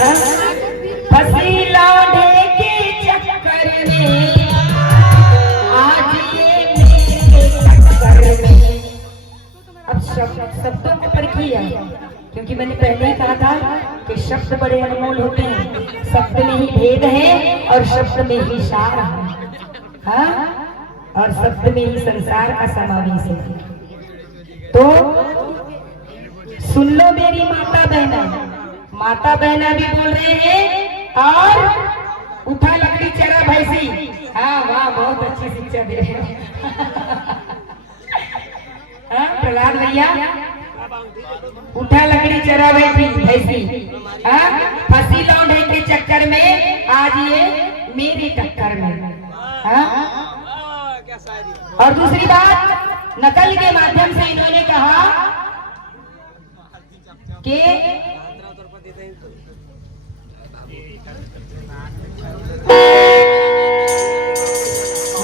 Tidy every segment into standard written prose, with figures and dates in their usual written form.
फंसी लौंडे के चक्कर में, आज ये मेरे चक्कर में। अब शब्दों को परखिए, क्योंकि मैंने पहले ही कहा था कि शब्द बड़े अनमोल होते हैं। शब्द में ही भेद है और शब्द में ही सार है, हाँ? और शब्द में ही संसार का समावेश है। तो सुन लो मेरी माता बहना, माता बहना भी बोल रहे हैं। और उठा लकड़ी चरा भैंसी, हाँ वाह, बहुत अच्छी शिक्षा दे रहे हैं। हाँ प्रहलाद भैया, उठा लकड़ी चरा भैंसी, हाँ फंसी लौंडे के चक्कर में, आज ये मेरी टक्कर में, हाँ? और दूसरी बात, नकल के माध्यम से इन्होंने कहा कि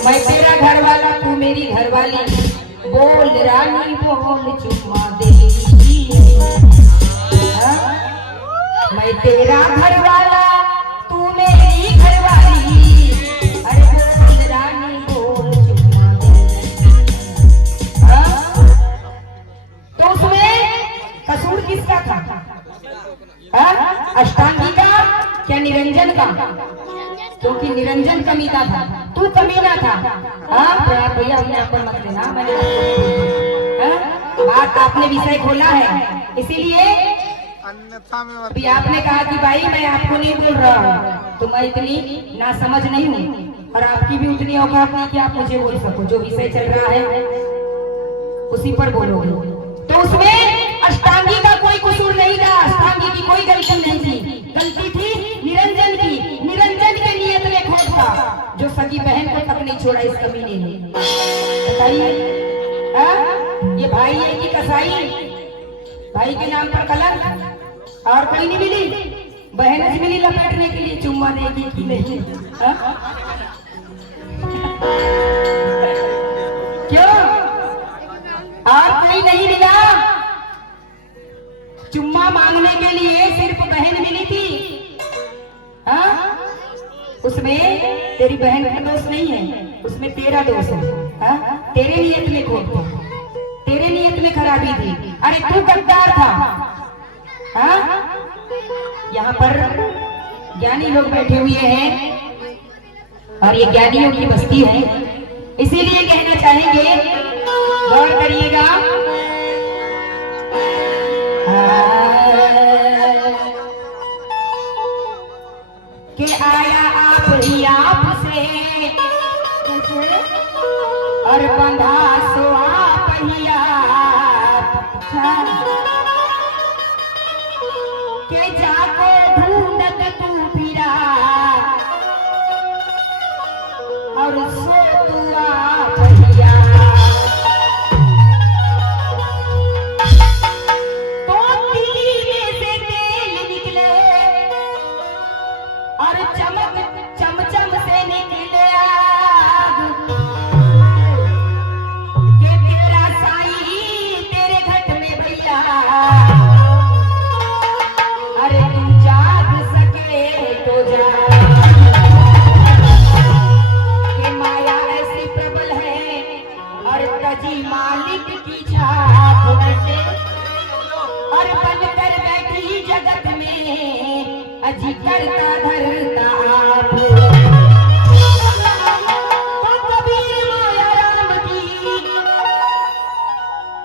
मैं तेरा घर वाला तू मेरी घरवाली, बोल रानी बोल चुम्मा दे, मैं तेरा घर वाला तू मेरी घरवाली, अरे बोल रानी बोल चुम्मा दे। तो उसमें कसूर किसका था? अष्टांगी का क्या निरंजन का? क्योंकि निरंजन कमीना था, तू कमीना था। भैया अपने आप पर मत लेना, मैंने बात आपने विषय खोला है, इसीलिए अभी आपने कहा कि भाई मैं आपको नहीं बोल रहा हूँ, तो मैं इतनी ना समझ नहीं हूँ और आपकी भी उतनी औकात नहीं कि आप मुझे बोल सको। जो विषय चल रहा है उसी पर बोलोगे। तो उसमें अष्टांगी का कोई कसूर नहीं था, अष्टांगी की कोई गलती नहीं थी, गलती थी निरंजन की। निरंजन के नियत में खोट था, जो सगी बहन को तक नहीं छोड़ा इस कमीने ने। बताइए, ये भाई है कि कसाई? भाई के नाम पर कलंक। और कोई नहीं मिली, बहन से मिली लपेटने के लिए, चुम्मा देगी कि नहीं? क्यों? और कोई नहीं मिला? चुम्मा मांगने के लिए सिर्फ बहन मिली थी, हाँ? उसमें तेरी बहन का दोष नहीं है, उसमें तेरा दोष है, हाँ? तेरे नियत में खोट था, तेरे नियत में खराबी थी। अरे तू गद्दार था, हाँ? यहाँ पर ज्ञानी लोग बैठे हुए हैं और ये ज्ञानियों की बस्ती है, इसीलिए कहना चाहेंगे, गौर करिएगा। कि आया आप ही आप से और बंधा सो आप ही आप, के जाको ढूंढत तू फिरा और सो तू आप ही आप। तो दिली में से तेल निकले और चमक चमचम से निकले आग, के तेरा साई तेरे घट में भैया, अरे तुम जाग सके तो जा। के माया ऐसी प्रबल है और तजी मालिक की छाप वैसे, और बनकर बैठी जगत में अजी करता धरता आप। तो कबीर माया राम की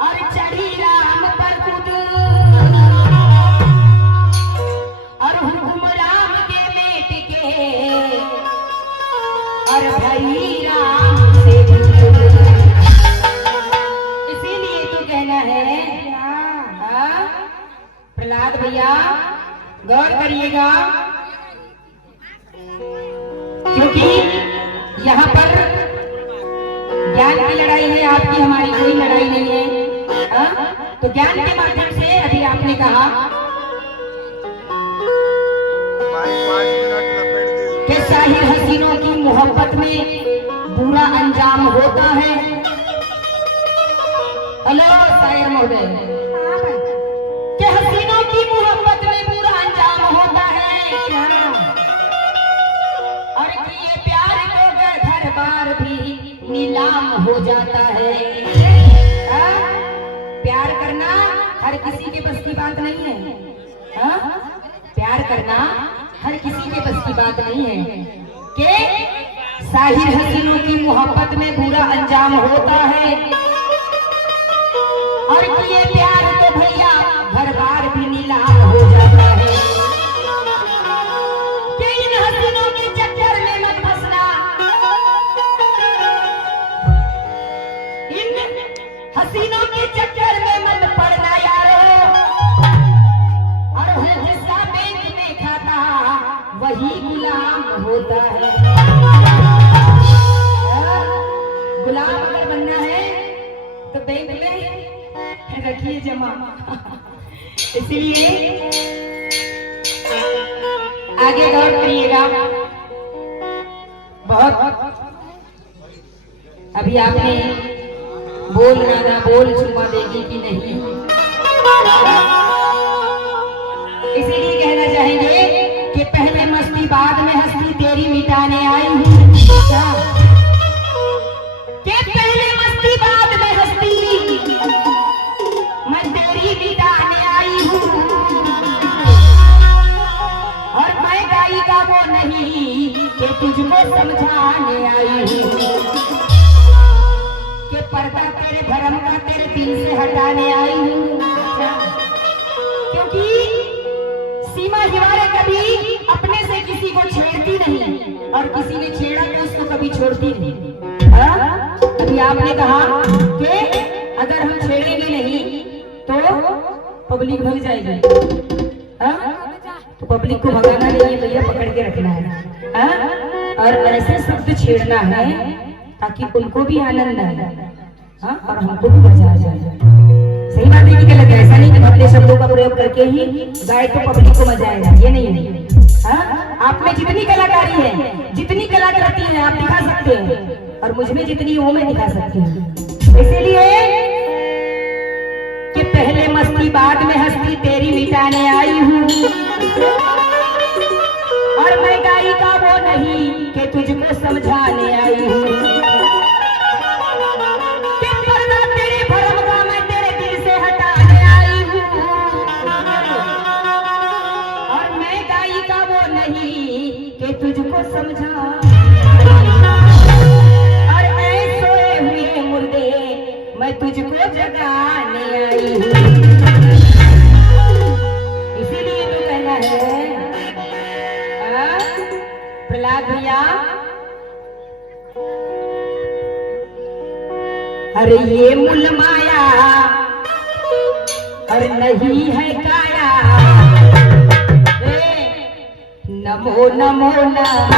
और चढ़ी राम पर खुद, और हुकुम राम के बेट के और भई राम से। इसीलिए तो कहना है, प्रहलाद भैया गौर करिएगा, क्योंकि यहाँ पर ज्ञान की लड़ाई है, आपकी हमारी कोई लड़ाई नहीं है। तो ज्ञान के माध्यम से अभी आपने कहा कि शाही हसीनों की मोहब्बत में बुरा अंजाम होता है। हेलो शायर महोदय, कि हसीनों की मोहब्बत में बुरा अंजाम होता है, नीलाम हो जाता है। प्यार करना हर किसी के बस की बात नहीं है। प्यार करना हर किसी के बस की बात नहीं है कि साहिर हसीनों की मोहब्बत में बुरा अंजाम होता है। और किए प्यार तो भैया घर बार भी नीलाम हो जाता है। कि इन हसीनों के चक्कर में मत फंसना, इन हसीनों के चक्कर में मत पड़ना यारो। और वो जिसका बैंक में खाता वही गुलाम होता है। गुलाम अगर बनना है तो बैंक में रखिए जमा। इसलिए आगे गौर करिएगा। बहुत अभी आपने बोल राधा बोल चुमा देगी कि नहीं, इसीलिए कहना चाहेंगे कि पहले मस्ती बाद में हंसती तेरी मिटाने आई हूँ। कि पहले मस्ती बाद में हंसती मैं तेरी मिटाने आई हूँ। और मैं गायिका वो नहीं कि तुझको समझाने आई हूँ। कि पर्दा तेरे भरम का तेरे दिल से हटाने आई हूँ। क्योंकि सीमा हिवारे कभी अपने से किसी को छेड़ती नहीं, और किसी ने छेड़ा तो उसको कभी छोड़ती नहीं। अभी आपने कहा कि अगर हम छेड़ेंगे नहीं तो पब्लिक भग जाएगी। तो पब्लिक को भगाना नहीं है भैया, पकड़ के रखना है। और ऐसे शब्द छेड़ना है ताकि उनको भी आनंद आए और हमको भी मजा आ जाए। सही बात है कि गलत है? ऐसा नहीं कि भद्दे शब्दों का प्रयोग करके ही गाए तो पब्लिक को मजा आएगा, ये नहीं है। आप में जितनी कलाकारी है, जितनी कलाकृति है आप दिखा सकते हैं, और मुझ में जितनी वो मैं दिखा सकती हूँ। इसीलिए कि पहले मस्ती बाद में हंसती तेरी मिटाने आई हूँ। और मैं गायिका वो नहीं कि तुझको समझाने आई हूँ। कि पर्दा तेरे भरम का मैं तेरे दिल से हटाने आई हूँ। और मैं गायिका वो नहीं कि तुझको समझा, मैं तुझको जगाने आई हूँ। इसीलिए तो कहना है प्रहलाद भैया, अरे ये मूल माया और नहीं है काया। नमो नमो नमः।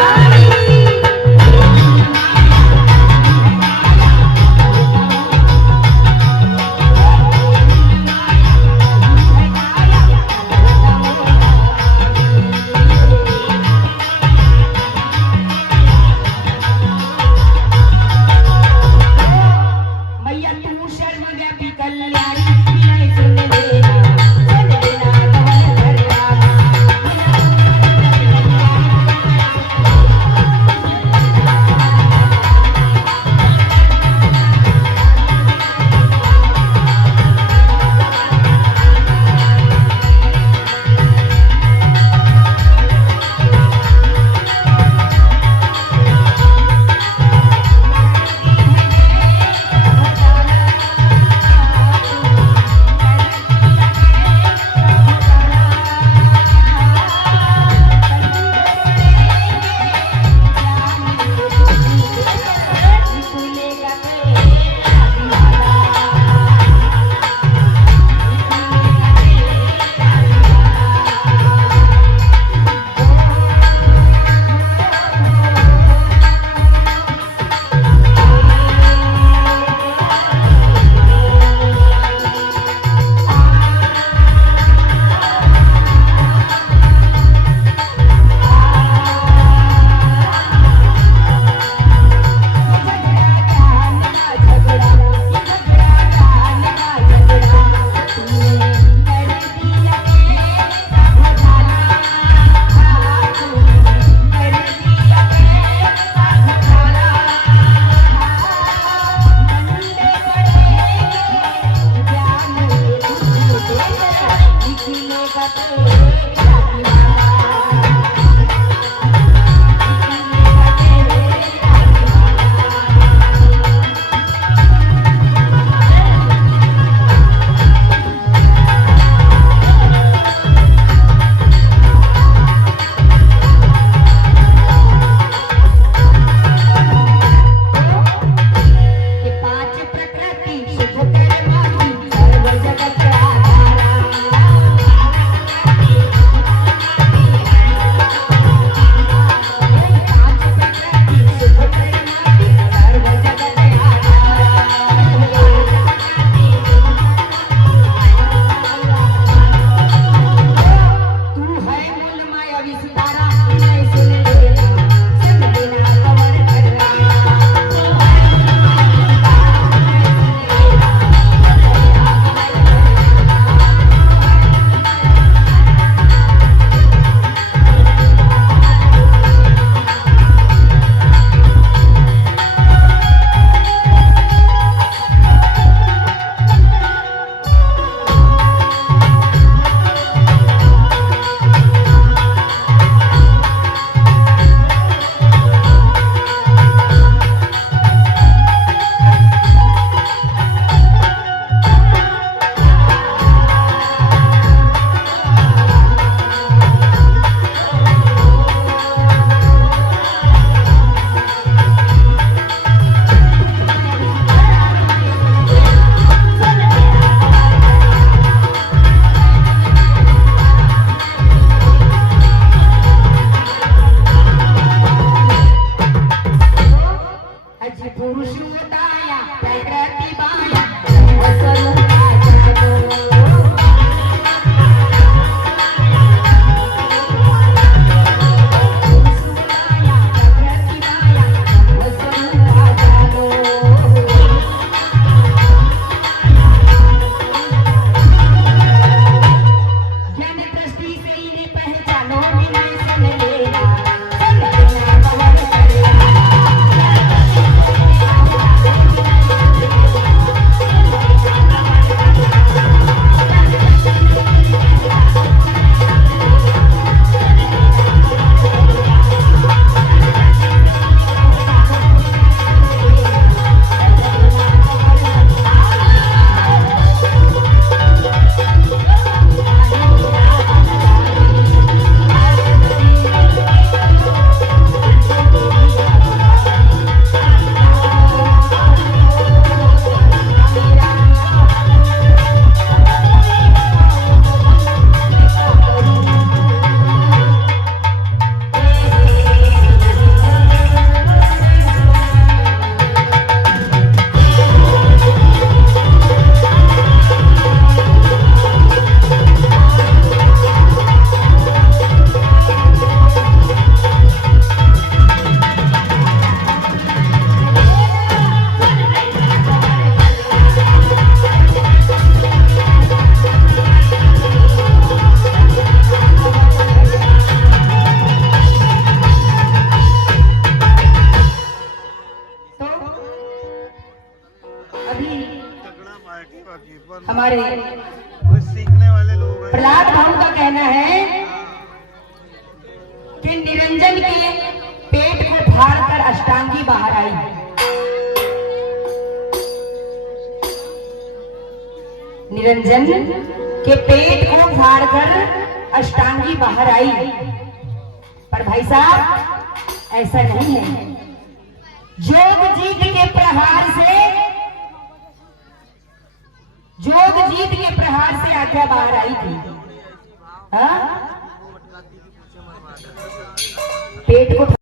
हमारे सीखने वाले लोग हैं। प्रहलाद भाऊ का कहना है कि निरंजन के पेट को फाड़कर अष्टांगी बाहर आई। निरंजन के पेट को फाड़कर अष्टांगी बाहर आई, पर भाई साहब ऐसा नहीं है। जोगजीत के प्रहार से, जोगजीत के प्रहार से आज्ञा बाहर आई थी। हाँ? पेट को